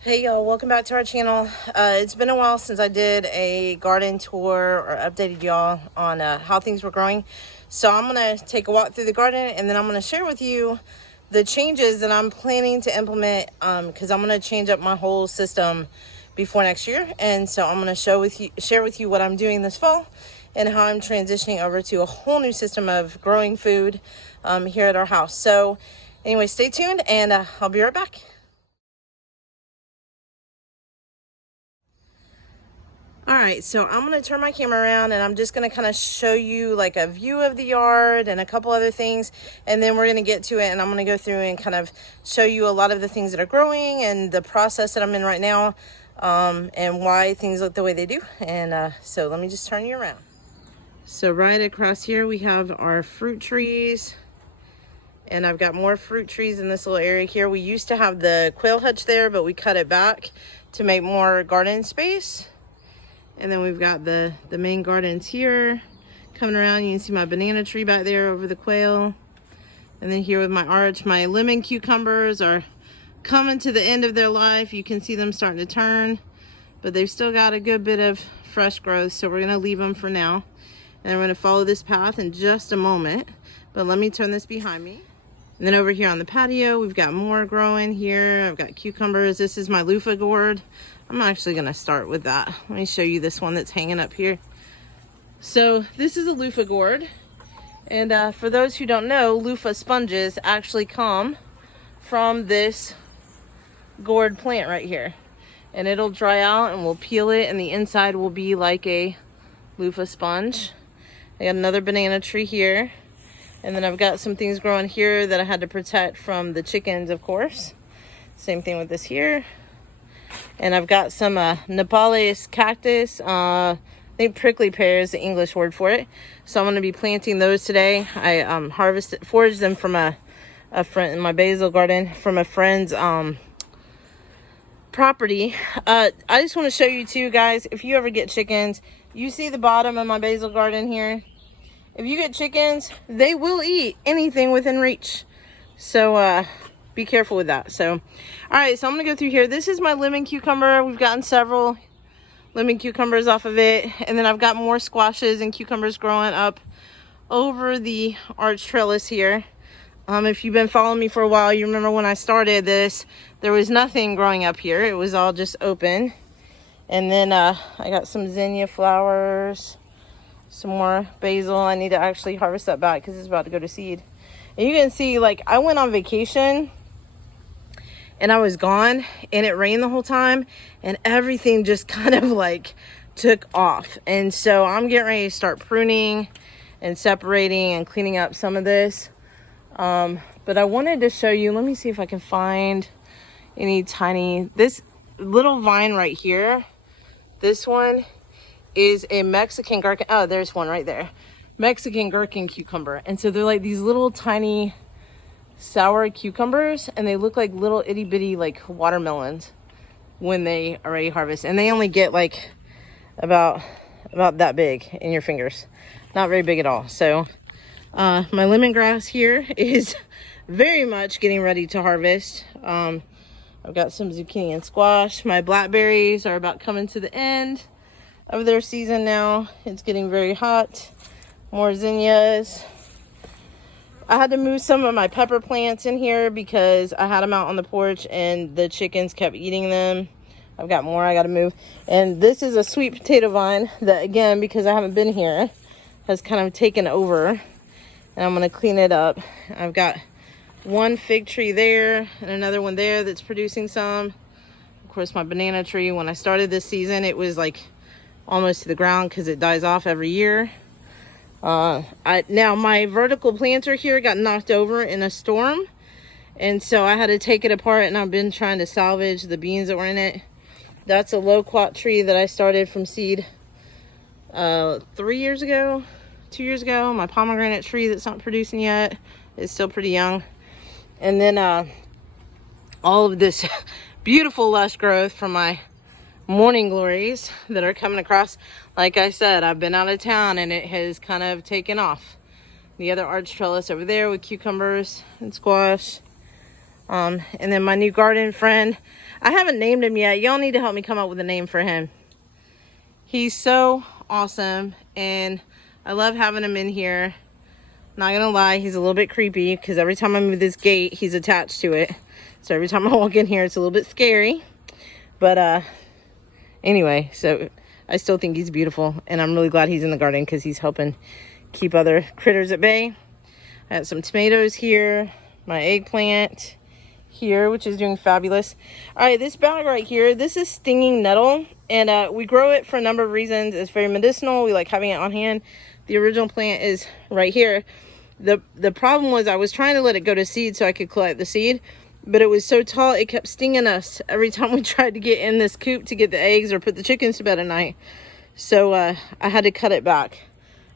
Hey y'all, welcome back to our channel. It's been a while since I did a garden tour or updated y'all on how things were growing. So I'm going to take a walk through the garden and then I'm going to share with you the changes that I'm planning to implement because I'm going to change up my whole system before next year. And so I'm going to share with you what I'm doing this fall and how I'm transitioning over to a whole new system of growing food here at our house. So anyway, stay tuned and I'll be right back. All right, so I'm going to turn my camera around and I'm just going to kind of show you like a view of the yard and a couple other things. And then we're going to get to it and I'm going to go through and kind of show you a lot of the things that are growing and the process that I'm in right now and why things look the way they do. And so let me just turn you around. So right across here we have our fruit trees. And I've got more fruit trees in this little area here. We used to have the quail hutch there, but we cut it back to make more garden space. And then we've got the main gardens here. Coming around, you can see my banana tree back there over the quail. And then here with my arch, my lemon cucumbers are coming to the end of their life. You can see them starting to turn, but they've still got a good bit of fresh growth. So we're gonna leave them for now. And I'm gonna follow this path in just a moment. But let me turn this behind me. And then over here on the patio, we've got more growing here. I've got cucumbers. This is my loofah gourd. I'm actually gonna start with that. Let me show you this one that's hanging up here. So this is a loofah gourd. And for those who don't know, loofah sponges actually come from this gourd plant right here. And it'll dry out and we'll peel it and the inside will be like a loofah sponge. I got another banana tree here. And then I've got some things growing here that I had to protect from the chickens, of course. Same thing with this here. And I've got some Nepalese cactus. I think prickly pear is the English word for it. So I'm going to be planting those today. I foraged them from a friend in my basil garden from a friend's property. I just want to show you too, guys, if you ever get chickens, you see the bottom of my basil garden here. If you get chickens, they will eat anything within reach. So be careful with that. So, all right, so I'm gonna go through here. This is my lemon cucumber. We've gotten several lemon cucumbers off of it. And then I've got more squashes and cucumbers growing up over the arch trellis here. If you've been following me for a while, you remember when I started this, there was nothing growing up here. It was all just open. And then I got some zinnia flowers, some more basil. I need to actually harvest that back because it's about to go to seed. And you can see, like, I went on vacation and I was gone and it rained the whole time and everything just kind of like took off. And so I'm getting ready to start pruning and separating and cleaning up some of this. But I wanted to show you, let me see if I can find any tiny, this little vine right here, this one is a Mexican gherkin. Oh, there's one right there. Mexican gherkin cucumber. And so they're like these little tiny sour cucumbers and they look like little itty bitty like watermelons when they already harvest. And they only get like about that big in your fingers. Not very big at all. So my lemongrass here is very much getting ready to harvest. I've got some zucchini and squash. My blackberries are about coming to the end of their season now. It's getting very hot. More zinnias. I had to move some of my pepper plants in here because I had them out on the porch and the chickens kept eating them. I've got more I got to move. And this is a sweet potato vine that, again, because I haven't been here, has kind of taken over. And I'm going to clean it up. I've got one fig tree there and another one there that's producing some. Of course, my banana tree, when I started this season, it was like almost to the ground because it dies off every year. Now my vertical planter here got knocked over in a storm, and so I had to take it apart, and I've been trying to salvage the beans that were in it. That's a loquat tree that I started from seed 2 years ago. My pomegranate tree that's not producing yet is still pretty young. And then all of this beautiful lush growth from my morning glories that are coming across. Like I said, I've been out of town and it has kind of taken off. The other arch trellis over there with cucumbers and squash. And then my new garden friend, I haven't named him yet. Y'all need to help me come up with a name for him. He's so awesome, and I love having him in here. Not gonna lie, he's a little bit creepy because every time I move this gate, he's attached to it. So every time I walk in here, it's a little bit scary. But anyway, so I still think he's beautiful, and I'm really glad he's in the garden because he's helping keep other critters at bay. I have some tomatoes here, my eggplant here, which is doing fabulous. All right, this bag right here, this is stinging nettle, and we grow it for a number of reasons. It's very medicinal. We like having it on hand. The original plant is right here. The problem was I was trying to let it go to seed so I could collect the seed, but it was so tall it kept stinging us every time we tried to get in this coop to get the eggs or put the chickens to bed at night. So I had to cut it back,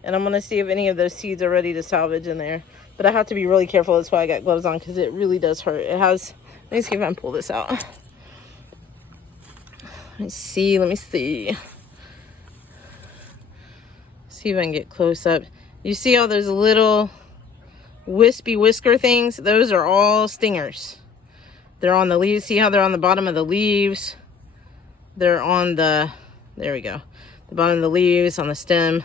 and I'm gonna see if any of those seeds are ready to salvage in there. But I have to be really careful. That's why I got gloves on, because it really does hurt. It has, let me see if I can pull this out. Let me see. See if I can get close up. You see all those little wispy whisker things? Those are all stingers. They're on the leaves. See how they're on the bottom of the leaves? They're on the, there we go. The bottom of the leaves, on the stem.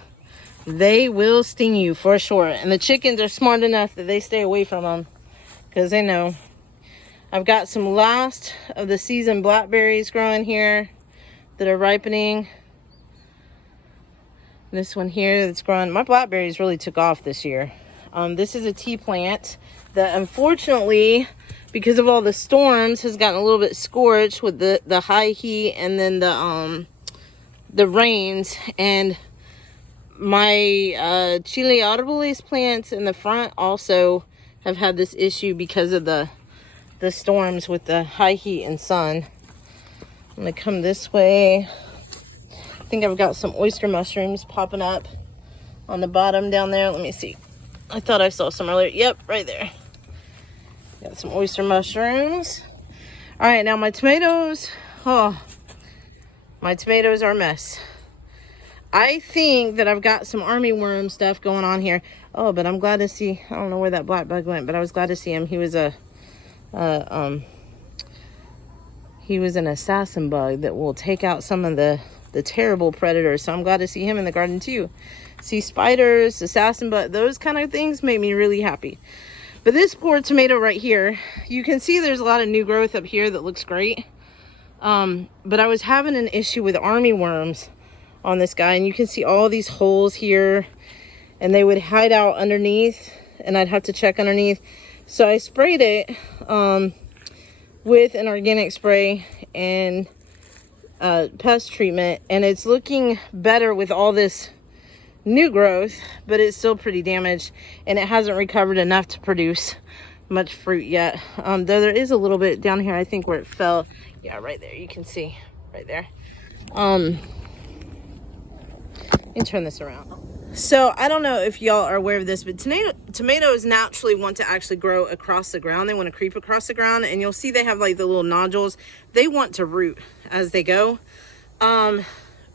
They will sting you for sure. And the chickens are smart enough that they stay away from them because they know. I've got some last of the season blackberries growing here that are ripening. This one here that's growing. My blackberries really took off this year. This is a tea plant that unfortunately, because of all the storms, has gotten a little bit scorched with the high heat and then the rains. And my Chile audibilis plants in the front also have had this issue because of the storms with the high heat and sun. I'm gonna come this way. I think I've got some oyster mushrooms popping up on the bottom down there. Let me see. I thought I saw some earlier. Yep, right there. Got some oyster mushrooms. All right, now my tomatoes. Oh, my tomatoes are a mess. I think that I've got some army worm stuff going on here. Oh, but I'm glad to see, I don't know where that black bug went, but I was glad to see him. He was he was an assassin bug that will take out some of the terrible predators. So I'm glad to see him in the garden too. See, spiders, assassin bug, those kind of things make me really happy. But this poor tomato right here, you can see there's a lot of new growth up here that looks great. But I was having an issue with army worms on this guy, and you can see all these holes here, and they would hide out underneath, and I'd have to check underneath. So I sprayed it with an organic spray and pest treatment, and it's looking better with all this new growth, but it's still pretty damaged, and it hasn't recovered enough to produce much fruit yet. Though there is a little bit down here, I think, where it fell. Yeah, right there, you can see right there. Let me turn this around. So I don't know if y'all are aware of this, but tomatoes naturally want to actually grow across the ground. They want to creep across the ground, and you'll see they have like the little nodules. They want to root as they go.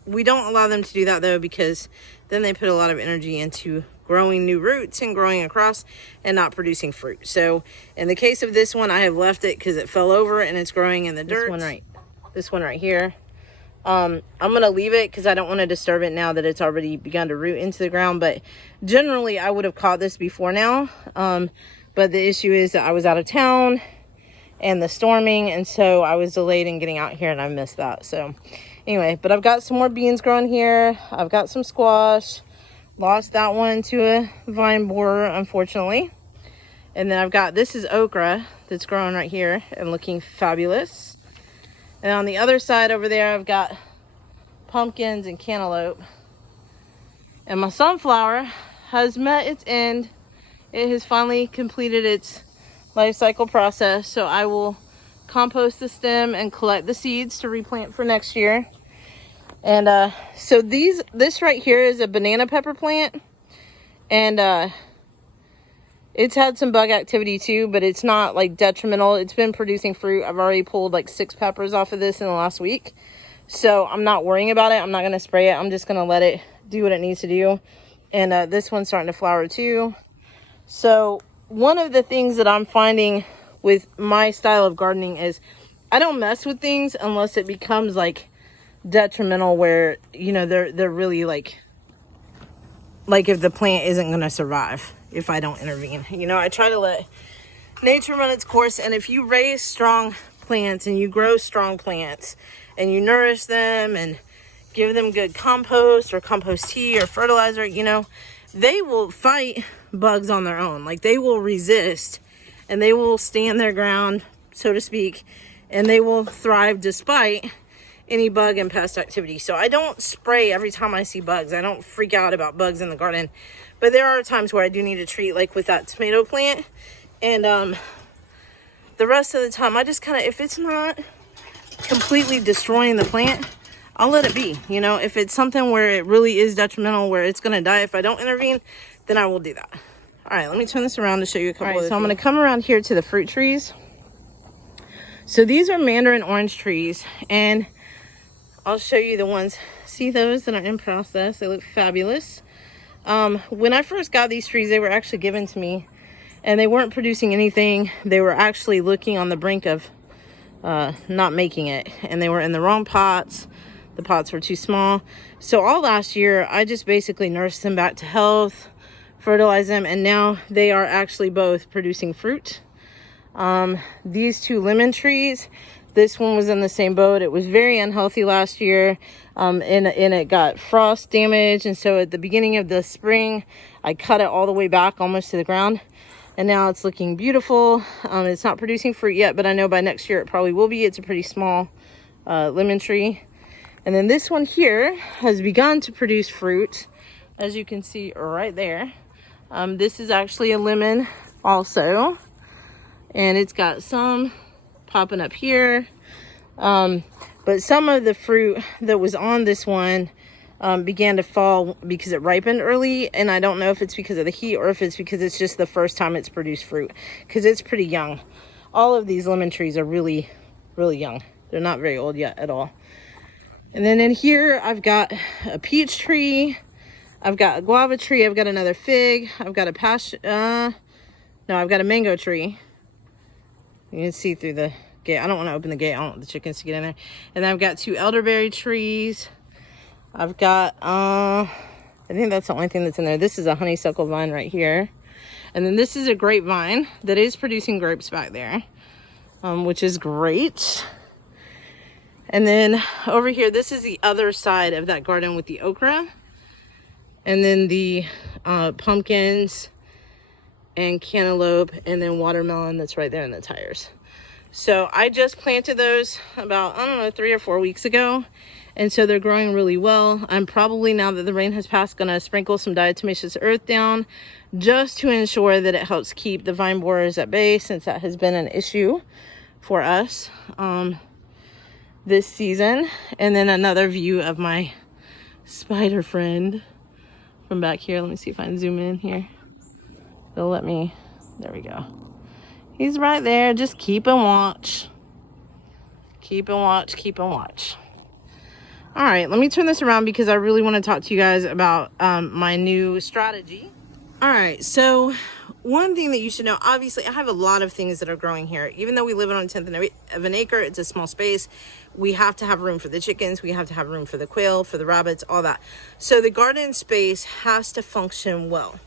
We don't allow them to do that though, because then they put a lot of energy into growing new roots and growing across and not producing fruit. So in the case of this one, I have left it because it fell over and it's growing in the dirt. This one right here. I'm gonna leave it because I don't want to disturb it now that it's already begun to root into the ground. But generally I would have caught this before now, but the issue is that I was out of town and the storming, and so I was delayed in getting out here, and I missed that. So anyway, but I've got some more beans growing here. I've got some squash. Lost that one to a vine borer, unfortunately. And then I've got, this is okra that's growing right here and looking fabulous. And on the other side over there, I've got pumpkins and cantaloupe. And my sunflower has met its end. It has finally completed its life cycle process. So I will compost the stem and collect the seeds to replant for next year. And so this right here is a banana pepper plant. And it's had some bug activity too, but it's not like detrimental. It's been producing fruit. I've already pulled like 6 peppers off of this in the last week. So I'm not worrying about it. I'm not going to spray it. I'm just going to let it do what it needs to do. And this one's starting to flower too. So one of the things that I'm finding with my style of gardening is I don't mess with things unless it becomes like detrimental, where, you know, they're really like if the plant isn't going to survive if I don't intervene. You know, I try to let nature run its course. And if you raise strong plants and you grow strong plants and you nourish them and give them good compost or compost tea or fertilizer, you know, they will fight bugs on their own. Like, they will resist and they will stand their ground, so to speak, and they will thrive despite any bug and pest activity. So I don't spray every time I see bugs. I don't freak out about bugs in the garden, but there are times where I do need to treat, like with that tomato plant. And the rest of the time I just kind of, if it's not completely destroying the plant, I'll let it be. You know, if it's something where it really is detrimental, where it's going to die if I don't intervene, then I will do that. All right, let me turn this around to show you a couple of. So I'm going to come around here to the fruit trees. So these are mandarin orange trees, and I'll show you the ones. See those that are in process? They look fabulous. When I first got these trees, they were actually given to me, and they weren't producing anything. They were actually looking on the brink of not making it, and they were in the wrong pots. The pots were too small. So all last year, I just basically nursed them back to health, fertilized them, and now they are actually both producing fruit. These two lemon trees, this one was in the same boat. It was very unhealthy last year, and it got frost damage. And so at the beginning of the spring, I cut it all the way back almost to the ground. And now it's looking beautiful. It's not producing fruit yet, but I know by next year it probably will be. It's a pretty small lemon tree. And then this one here has begun to produce fruit, as you can see right there. This is actually a lemon also. And it's got some popping up here, but some of the fruit that was on this one began to fall because it ripened early, and I don't know if it's because of the heat or if it's because it's just the first time it's produced fruit, because it's pretty young. All of these lemon trees are really young. They're not very old yet at all. And then in here I've got a peach tree, I've got a guava tree, I've got another fig, I've got a I've got a mango tree. You can see through the gate. I don't want to open the gate. I don't want the chickens to get in there. And then I've got two elderberry trees. I've got, I think that's the only thing that's in there. This is a honeysuckle vine right here. And then this is a grapevine that is producing grapes back there, which is great. And then over here, this is the other side of that garden with the okra. And then the pumpkins and cantaloupe, and then watermelon that's right there in the tires. So I just planted those about, I don't know, 3 or 4 weeks ago, and so they're growing really well. I'm probably, now that the rain has passed, gonna sprinkle some diatomaceous earth down just to ensure that it helps keep the vine borers at bay, since that has been an issue for us this season. And then another view of my spider friend from back here. Let me see if I can zoom in here. They'll let me. There we go. He's right there. Just keep and watch. Keep and watch. Keep and watch. All right, let me turn this around because I really want to talk to you guys about my new strategy. All right, so one thing that you should know, obviously I have a lot of things that are growing here. Even though we live on a 1/10 of an acre, it's a small space. We have to have room for the chickens. We have to have room for the quail, for the rabbits, all that. So the garden space has to function well.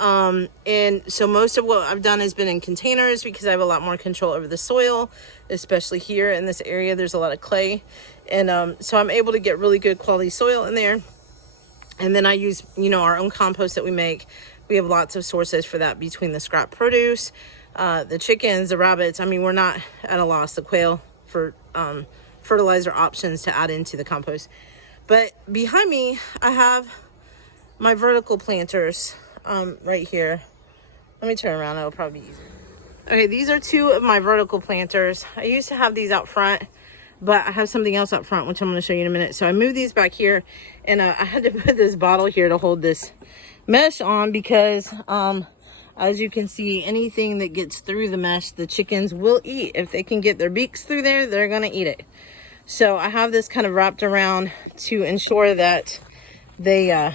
And so most of what I've done has been in containers because I have a lot more control over the soil, especially here in this area. There's a lot of clay. And so I'm able to get really good quality soil in there. And then I use, our own compost that we make. We have lots of sources for that between the scrap produce, the chickens, the rabbits. I mean, we're not at a loss, the quail, for fertilizer options to add into the compost. But behind me, I have my vertical planters. Right here. Let me turn around, it'll probably be easier. Okay, these are two of my vertical planters. I used to have these out front, but I have something else out front, which I'm going to show you in a minute. So I moved these back here, and I had to put this bottle here to hold this mesh on because, as you can see, anything that gets through the mesh, the chickens will eat. If they can get their beaks through there, they're going to eat it. So I have this kind of wrapped around to ensure that they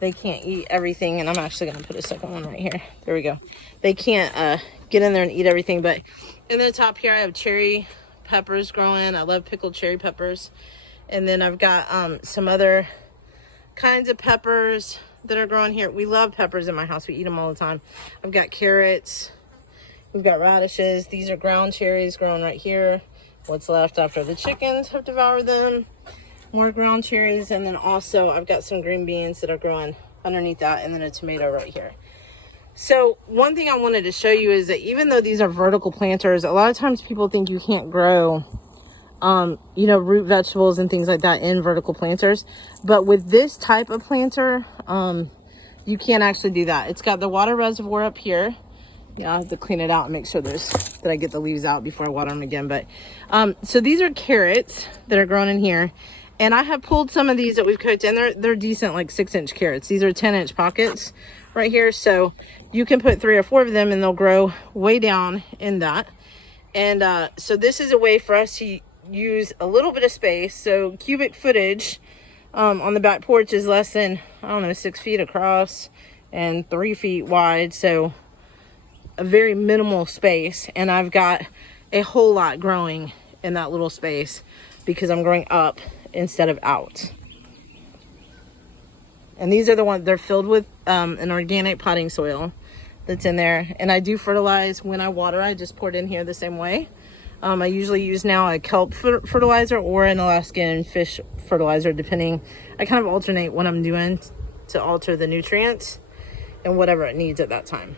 they can't eat everything. And I'm actually going to put a second one right here. There we go. They can't get in there and eat everything. But in the top here, I have cherry peppers growing. I love pickled cherry peppers. And then I've got some other kinds of peppers that are growing here. We love peppers in my house. We eat them all the time. I've got carrots. We've got radishes. These are ground cherries growing right here. What's left after the chickens have devoured them. More ground cherries. And then also I've got some green beans that are growing underneath that, and then a tomato right here. So one thing I wanted to show you is that even though these are vertical planters, a lot of times people think you can't grow you know, root vegetables and things like that in vertical planters. But with this type of planter, you can't actually do that. It's got the water reservoir up here. Yeah, I have to clean it out and make sure that I get the leaves out before I water them again. But so these are carrots that are growing in here. And I have pulled some of these that we've cooked, and they're decent, like 6-inch carrots. These are 10-inch pockets right here. So you can put 3 or 4 of them and they'll grow way down in that. And so this is a way for us to use a little bit of space. So cubic footage on the back porch is less than, I don't know, 6 feet across and 3 feet wide. So a very minimal space. And I've got a whole lot growing in that little space because I'm growing up instead of out. And these are the ones, they're filled with an organic potting soil that's in there. And I do fertilize when I water. I just pour it in here the same way. I usually use now a kelp fertilizer or an Alaskan fish fertilizer, depending. I kind of alternate what I'm doing to alter the nutrients and whatever it needs at that time.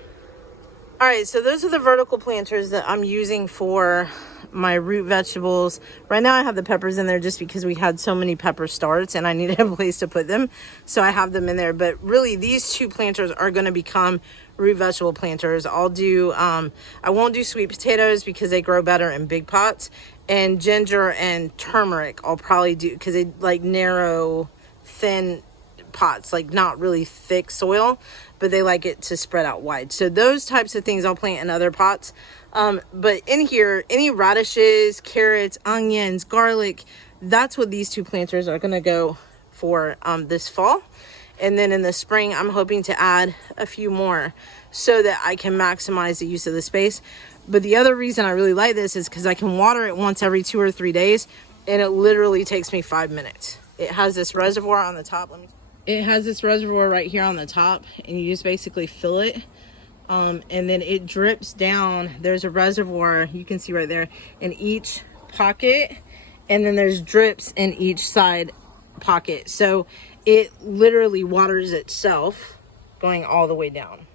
All right, so those are the vertical planters that I'm using for my root vegetables. Right now I have the peppers in there just because we had so many pepper starts and I needed a place to put them. So I have them in there. But really, these 2 planters are going to become root vegetable planters. I'll do, I won't do sweet potatoes because they grow better in big pots. And ginger and turmeric I'll probably do because they like narrow, thin pots, like not really thick soil, but they like it to spread out wide. So those types of things I'll plant in other pots. But in here, any radishes, carrots, onions, garlic, that's what these 2 planters are going to go for this fall. And then in the spring, I'm hoping to add a few more so that I can maximize the use of the space. But the other reason I really like this is because I can water it once every 2 or 3 days, and it literally takes me 5 minutes. It has this reservoir on the top. It has this reservoir right here on the top, and you just basically fill it. And then it drips down. There's a reservoir, you can see right there, in each pocket. And then there's drips in each side pocket. So it literally waters itself going all the way down.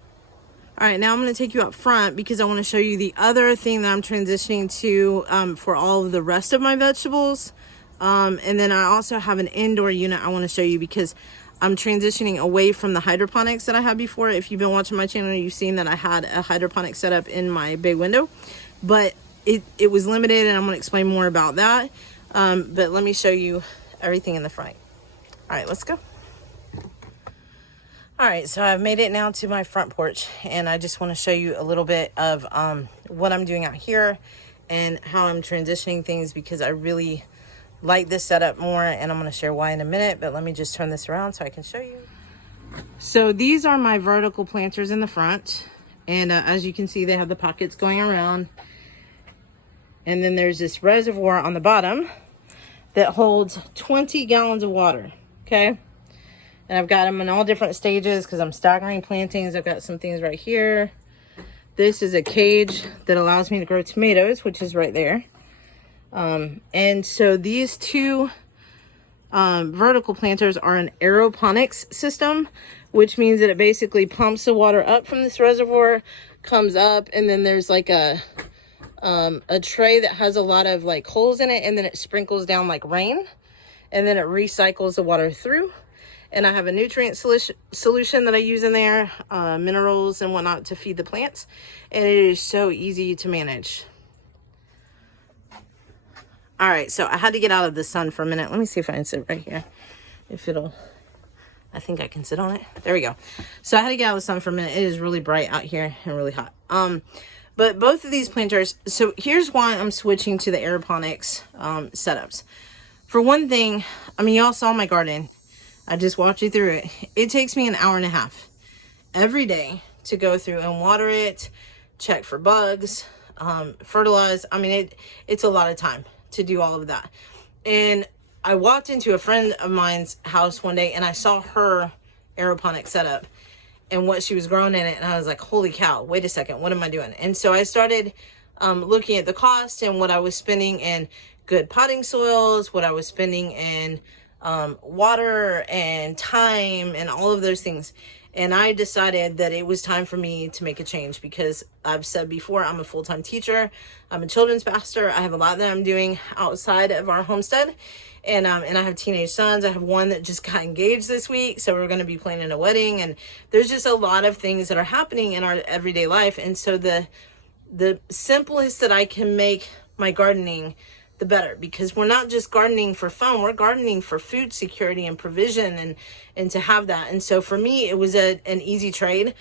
All right, now I'm going to take you up front because I want to show you the other thing that I'm transitioning to for all of the rest of my vegetables. And then I also have an indoor unit I want to show you because I'm transitioning away from the hydroponics that I had before. If you've been watching my channel, you've seen that I had a hydroponic setup in my bay window, but it was limited, and I'm going to explain more about that. But let me show you everything in the front. All right, let's go. All right, so I've made it now to my front porch, and I just want to show you a little bit of what I'm doing out here and how I'm transitioning things because I really like this setup more, and I'm going to share why in a minute, but let me just turn this around so I can show you. So these are my vertical planters in the front, and as you can see, they have the pockets going around, and then there's this reservoir on the bottom that holds 20 gallons of water. Okay, and I've got them in all different stages because I'm staggering plantings. I've got some things right here. This is a cage that allows me to grow tomatoes, which is right there. And so these 2 vertical planters are an aeroponics system, which means that it basically pumps the water up from this reservoir, comes up, and then there's like a tray that has a lot of like holes in it, and then it sprinkles down like rain, and then it recycles the water through. And I have a nutrient solution that I use in there, minerals and whatnot to feed the plants, and it is so easy to manage. All right, so I had to get out of the sun for a minute. Let me see if I can sit right here. If it'll, I think I can sit on it. There we go. So I had to get out of the sun for a minute. It is really bright out here and really hot. But both of these planters, so here's why I'm switching to the aeroponics setups. For one thing, I mean, y'all saw my garden. I just walked you through it. It takes me an hour and a half every day to go through and water it, check for bugs, fertilize. I mean, it's a lot of time to do all of that. And I walked into a friend of mine's house one day and I saw her aeroponic setup and what she was growing in it. And I was like, holy cow, wait a second, what am I doing? And so I started looking at the cost and what I was spending in good potting soils, what I was spending in water and time and all of those things. And I decided that it was time for me to make a change because I've said before, I'm a full-time teacher. I'm a children's pastor. I have a lot that I'm doing outside of our homestead. And I have teenage sons. I have one that just got engaged this week. So we're going to be planning a wedding. And there's just a lot of things that are happening in our everyday life. And so the simplest that I can make my gardening, the better, because we're not just gardening for fun, we're gardening for food security and provision and to have that. And so for me, it was an easy trade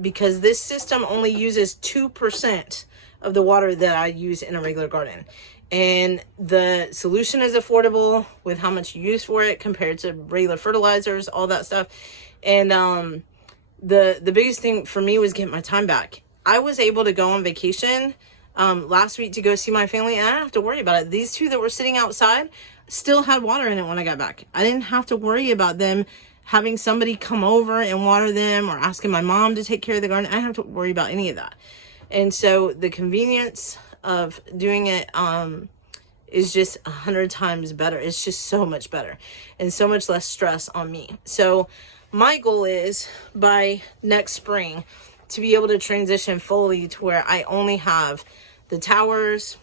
because this system only uses 2% of the water that I use in a regular garden. And the solution is affordable with how much you use for it compared to regular fertilizers, all that stuff. And the biggest thing for me was getting my time back. I was able to go on vacation last week to go see my family, and I didn't have to worry about it. These two that were sitting outside still had water in it when I got back. I didn't have to worry about them having somebody come over and water them or asking my mom to take care of the garden. I didn't have to worry about any of that. And so the convenience of doing it is just 100 times better. It's just so much better and so much less stress on me. So my goal is by next spring to be able to transition fully to where I only have the towers,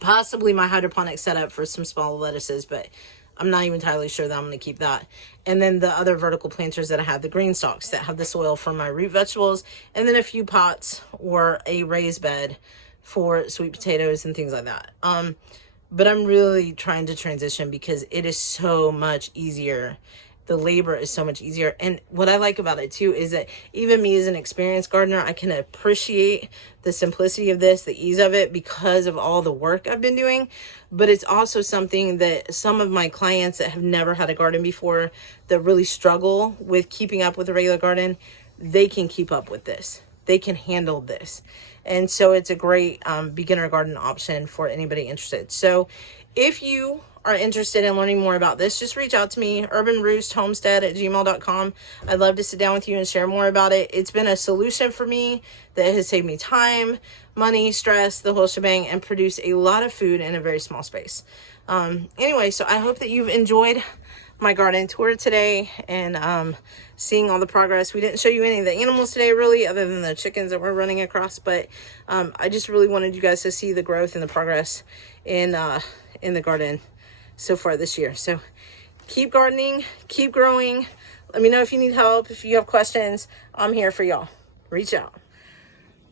possibly my hydroponic setup for some small lettuces, but I'm not even entirely sure that I'm going to keep that. And then the other vertical planters that I have, the green stalks that have the soil for my root vegetables, and then a few pots or a raised bed for sweet potatoes and things like that. But I'm really trying to transition because it is so much easier. The labor is so much easier. And what I like about it too is that even me as an experienced gardener, I can appreciate the simplicity of this, the ease of it because of all the work I've been doing. But it's also something that some of my clients that have never had a garden before, that really struggle with keeping up with a regular garden, they can keep up with this. They can handle this. And so it's a great beginner garden option for anybody interested. So if you are interested in learning more about this, just reach out to me, urbanroosthomestead@gmail.com. I'd love to sit down with you and share more about it. It's been a solution for me that has saved me time, money, stress, the whole shebang, and produced a lot of food in a very small space. Anyway, so I hope that you've enjoyed my garden tour today and seeing all the progress. We didn't show you any of the animals today really, other than the chickens that we're running across, but I just really wanted you guys to see the growth and the progress in the garden so far this year. So keep gardening, keep growing. Let me know if you need help. If you have questions, I'm here for y'all. Reach out.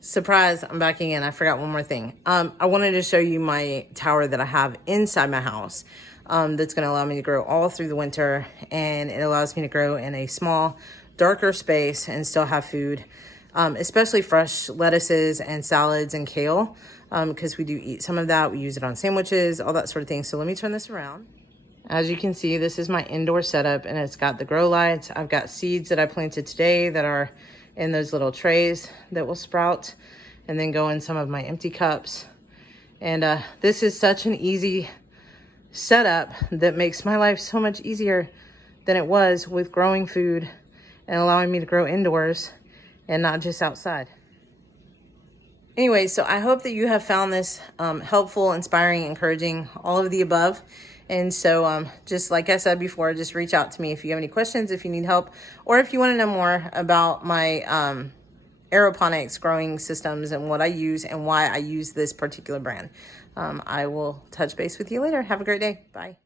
Surprise, I'm back again. I forgot one more thing. I wanted to show you my tower that I have inside my house that's going to allow me to grow all through the winter, and it allows me to grow in a small, darker space and still have food, especially fresh lettuces and salads and kale, because we do eat some of that. We use it on sandwiches, all that sort of thing. So let me turn this around. As you can see, this is my indoor setup, and it's got the grow lights. I've got seeds that I planted today that are in those little trays that will sprout and then go in some of my empty cups. And this is such an easy setup that makes my life so much easier than it was with growing food and allowing me to grow indoors and not just outside. Anyway, so I hope that you have found this helpful, inspiring, encouraging, all of the above. And so just like I said before, just reach out to me if you have any questions, if you need help, or if you want to know more about my aeroponics growing systems and what I use and why I use this particular brand. I will touch base with you later. Have a great day. Bye.